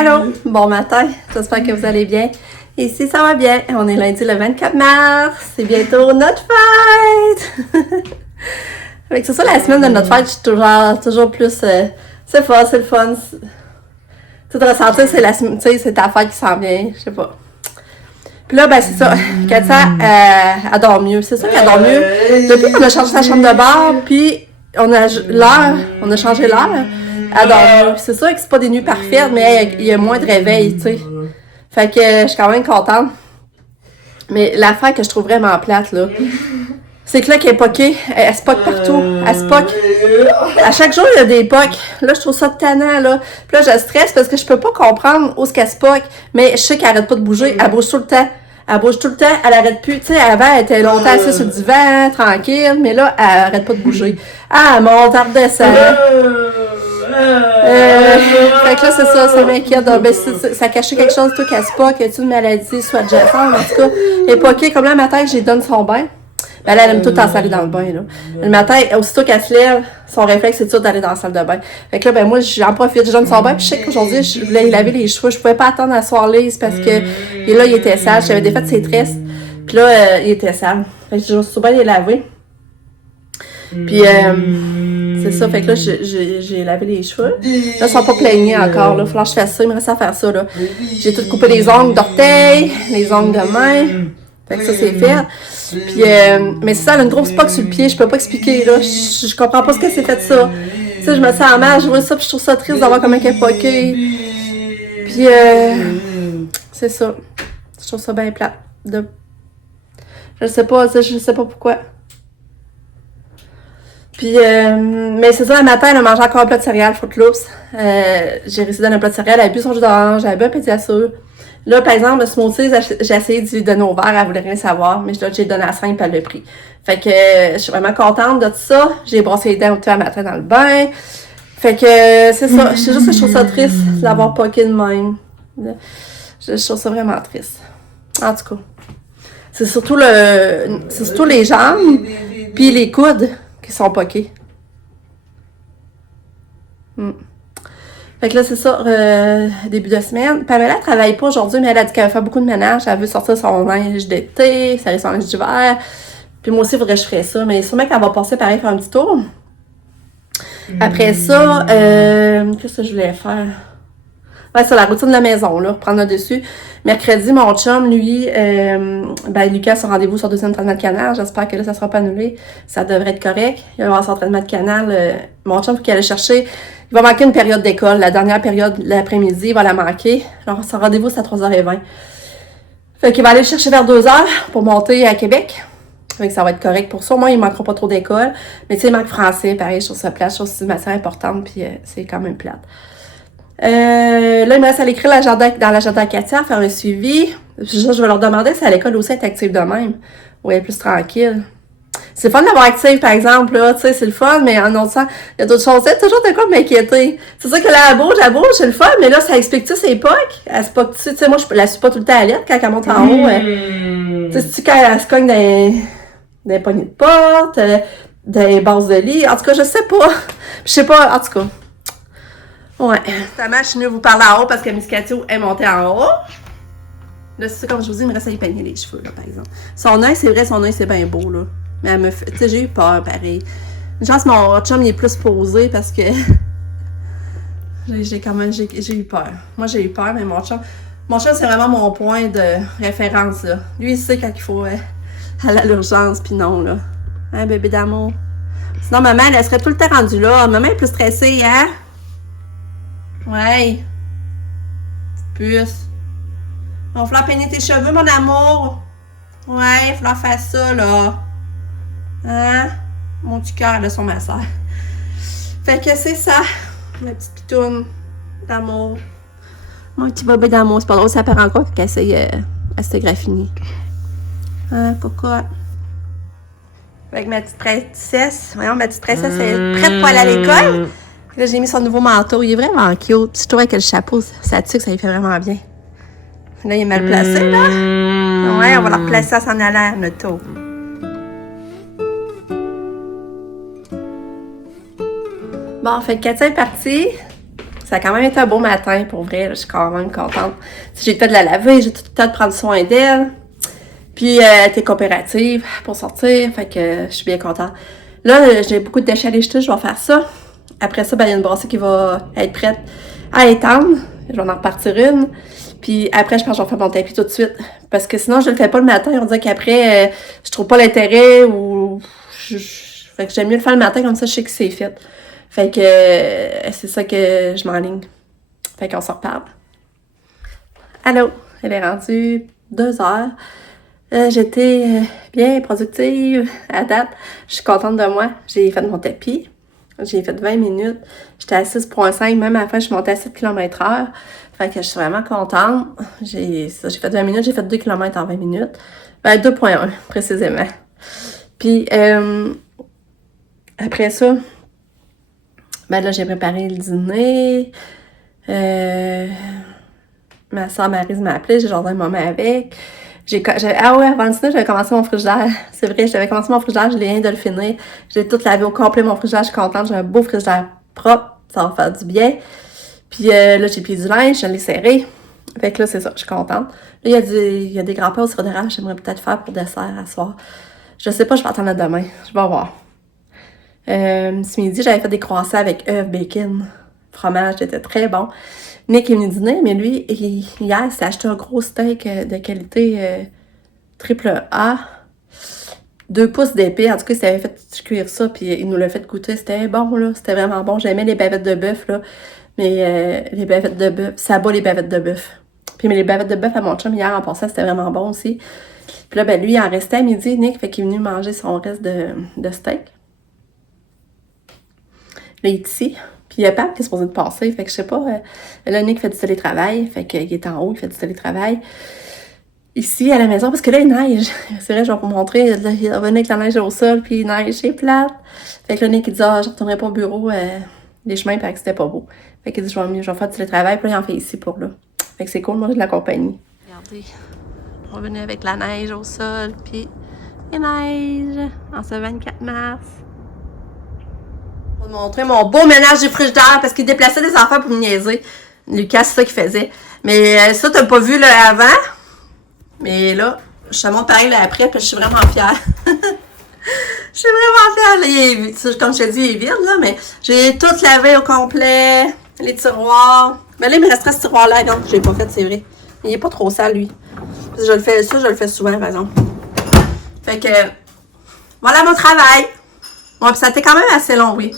Allô, bon matin, j'espère que vous allez bien. Ici, ça va bien. On est lundi le 24 mars, c'est bientôt notre fête! Fait que c'est ça, la semaine de notre fête, je suis toujours plus... c'est fort, c'est le fun. Tu de ressentir, c'est la semaine, tu sais, c'est ta fête qui s'en vient, je sais pas. Puis là, ben c'est ça, Katia, elle dort mieux. C'est ça qu'elle dort mieux. Depuis qu'on a changé sa chambre de bar, puis on a changé l'heure, elle dort mieux. C'est sûr que c'est pas des nuits parfaites, mais il y a moins de réveil, tu sais. Fait que je suis quand même contente. Mais l'affaire que je trouve vraiment plate, là, c'est que là, qu'elle est poquée, elle se poque partout. Elle se poque. À chaque jour, il y a des poques. Là, je trouve ça tannant, là. Puis là, je stresse parce que je peux pas comprendre où est-ce qu'elle se poque. Mais je sais qu'elle arrête pas de bouger. Elle bouge tout le temps. Elle bouge tout le temps. Elle arrête plus. Tu sais, avant, elle était longtemps assise sur le divan, tranquille. Mais là, elle arrête pas de bouger. Ah, elle monte, elle redescend. Fait que là, c'est ça m'inquiète. Ben, ça cachait quelque chose, toi, qu'elle se poque. Y a-t-il une maladie, soit de Jefferson, en tout cas. Elle est poquée. Comme là, matin, j'ai donné son bain. Ben là, elle aime tout s'aller dans le bain, là. Le matin, aussitôt qu'elle se lève, son réflexe, c'est tout d'aller dans la salle de bain. Fait que là, ben moi, j'en profite, je donne son bain, puis je sais qu'aujourd'hui, je voulais y laver les cheveux. Je pouvais pas attendre à soir lisse parce que, et là, il était sale. J'avais défait ses tresses. Puis là, il était sale. Fait que je suis bien les laver. Puis, c'est ça. Fait que là, j'ai lavé les cheveux. Là, ils sont pas plaignés encore, là. Faut que je fasse ça. Il me reste à faire ça, là. J'ai tout coupé les ongles d'orteil, les ongles de main. Fait que ça, c'est fait. Puis, mais c'est ça, elle a une grosse poque sur le pied, je peux pas expliquer, là. Je comprends pas ce que c'est fait ça. Tu sais, je me sens mal, je vois ça, puis je trouve ça triste d'avoir comme un qu'elle est poquée. Puis, c'est ça. Je trouve ça bien plat. Je sais pas pourquoi. Puis, mais c'est ça, le matin, elle a mangé encore un plat de céréales, Fruit Loops. J'ai réussi à donner un plat de céréales, elle a bu son jus d'orange, elle a bu un pédiasure. Là, par exemple, le smoothie, j'ai essayé de lui donner au verre, elle voulait rien savoir, mais j'ai donné à 5 et elle l'a pris. Fait que je suis vraiment contente de tout ça. J'ai brossé les dents au matin dans le bain. Fait que c'est ça. C'est juste que je trouve ça triste d'avoir poqué de même. Je trouve ça vraiment triste. En tout cas. C'est surtout les jambes puis les coudes qui sont poqués. Fait que là, c'est ça, début de semaine. Pamela ne travaille pas aujourd'hui, mais elle a dit qu'elle va faire beaucoup de ménage. Elle veut sortir son linge d'été, son linge d'hiver. Puis moi aussi, il faudrait que je ferais ça. Mais sûrement qu'elle va passer pareil, faire un petit tour. Après ça, qu'est-ce que je voulais faire? Ouais, c'est la routine de la maison, là, reprendre le dessus. Mercredi, mon chum, lui, Lucas a son rendez-vous sur deuxième entraînement de canal. J'espère que là, ça sera pas annulé. Ça devrait être correct. Il va avoir son entraînement de canal. Mon chum, il faut qu'il aille chercher. Il va manquer une période d'école. La dernière période, l'après-midi, il va la manquer. Alors, son rendez-vous, c'est à 3h20. Fait qu'il va aller le chercher vers 2h pour monter à Québec. Fait que ça va être correct pour ça. Moi, il ne manquera pas trop d'école. Mais tu sais, il manque français. Pareil, je trouve ça plate. Je trouve que c'est une matière importante. Puis c'est quand même plate. Là, il me reste à l'écrire dans l'agenda à Katia, faire un suivi. Je vais leur demander si à l'école aussi elle est active de même. Ou elle est plus tranquille. C'est le fun d'avoir active, par exemple, là, tu sais, c'est le fun, mais en autre sens, il y a d'autres choses. C'est toujours de quoi m'inquiéter. C'est ça que là, elle bouge, c'est le fun, mais là, ça explique-tu ses poques? Elle se poque, tu sais, moi, je la suis pas tout le temps à l'aide quand elle monte en haut. Tu sais, quand elle se cogne dans les poignées de porte, dans les bases de lit. En tout cas, je sais pas. Je sais pas, en tout cas. Ouais. Justement, je suis venue vous parler en haut parce que Miss Catio est montée en haut. Là, c'est ça, comme je vous dis, il me reste à y peigner les cheveux, là, par exemple. Son œil, c'est vrai, c'est bien beau, là. Mais elle me fait... Tu sais, j'ai eu peur, pareil. Je pense que mon chum, il est plus posé parce que... j'ai eu peur. Moi, j'ai eu peur, mais mon chum, c'est vraiment mon point de référence, là. Lui, il sait quand il faut aller à l'urgence, puis non, là. Hein, bébé d'amour? Sinon, maman, elle serait tout le temps rendue là. Maman est plus stressée, hein? Ouais. Petite puce. Il va falloir peigner tes cheveux, mon amour. Ouais, il va falloir faire ça, là. Hein? Mon petit cœur, elle a son masseur. Fait que c'est ça. Ma petite pitoune d'amour. Mon petit bébé d'amour. C'est pas drôle, ça perd encore qu'elle essaye à se graffiner. Hein, pourquoi? Avec ma petite princesse. Voyons, ma petite princesse est prête pour aller à l'école. Là, j'ai mis son nouveau manteau. Il est vraiment cute. Je trouve que le chapeau, ça tue que ça lui fait vraiment bien. Là, il est mal placé, là. Ouais, on va le replacer à s'en aller en auto. Bon, fait que Katia est partie. Ça a quand même été un beau matin, pour vrai. Là, je suis quand même contente. J'ai le temps de la laver, j'ai tout le temps de prendre soin d'elle. Puis, elle était coopérative pour sortir, fait que je suis bien contente. Là, j'ai beaucoup de déchets à aller jeter, je vais faire ça. Après ça, ben, il y a une brassée qui va être prête à étendre. Je vais en repartir une. Puis après, je pense que je vais faire mon tapis tout de suite. Parce que sinon, je le fais pas le matin. On dirait qu'après, je trouve pas l'intérêt ou... Fait que j'aime mieux le faire le matin, comme ça, je sais que c'est fait. Fait que c'est ça que je m'enligne. Fait qu'on s'en reparle. Allô? Elle est rendue 2 heures. J'étais bien productive à date. Je suis contente de moi. J'ai fait mon tapis. J'ai fait 20 minutes. J'étais à 6,5. Même à la fin, je suis montée à 7 km/h. Fait que je suis vraiment contente. J'ai fait 20 minutes. J'ai fait 2 km en 20 minutes. Ben, 2,1 précisément. Puis, après ça, ben là, j'ai préparé le dîner. Ma soeur Maryse m'a appelé. J'ai jardin un moment avec. Ah ouais, avant le dîner, j'avais commencé mon frigidaire. C'est vrai, j'avais commencé mon frigidaire, je viens de le finir. J'ai tout lavé au complet, mon frigidaire, je suis contente. J'ai un beau frigidaire propre, ça va faire du bien. Puis là, j'ai plié du linge, je l'ai serré. Fait que là, c'est ça, je suis contente. Là, il y a des grands pains au sirop d'érable, j'aimerais peut-être faire pour dessert à soir. Je sais pas, je vais attendre demain. Je vais voir. Ce midi, j'avais fait des croissants avec œufs, bacon, fromage, c'était très bon. Nick est venu dîner, mais lui, hier, il s'est acheté un gros steak de qualité triple A. 2 pouces d'épée. En tout cas, il s'avait fait cuire ça, puis il nous l'a fait goûter. C'était bon, là. C'était vraiment bon. J'aimais les bavettes de bœuf, là. Mais les bavettes de bœuf, ça bat les bavettes de bœuf. Puis mais les bavettes de bœuf à mon chum, hier, en passant, c'était vraiment bon aussi. Puis là, ben lui, il en restait à midi, Nick, fait qu'il est venu manger son reste de steak. Là, il est ici. Puis il y a Pat qui est supposé de passer, fait que je sais pas. Là, Nick fait du télétravail, fait qu'il est en haut, il fait du télétravail. Ici, à la maison, parce que là, il neige. C'est vrai, je vais vous montrer. Là, il revenait avec la neige au sol, puis il neige, c'est plate. Fait que là, Nick, il dit, je retournerai pas au bureau, les chemins, parce que c'était pas beau. Fait qu'il dit, je vais faire du télétravail, puis là, il en fait ici pour là. Fait que c'est cool, moi, j'ai de la compagnie. Regardez, on revenait avec la neige au sol, puis il neige en ce 24 mars. Je vais vous montrer mon beau ménage du frigidaire, parce qu'il déplaçait des affaires pour me niaiser. Lucas, c'est ça qu'il faisait. Mais ça, t'as pas vu là avant. Mais là, je te montre pareil là après, puis je suis vraiment fière. Je suis vraiment fière. Là, comme je te dis, il est vide, là, mais j'ai tout lavé au complet. Les tiroirs. Mais là, il me resterait ce tiroir-là, donc je l'ai pas fait, c'est vrai. Il est pas trop sale, lui. Je le fais souvent, par exemple. Fait que, voilà mon travail. Bon, puis ça a été quand même assez long, oui.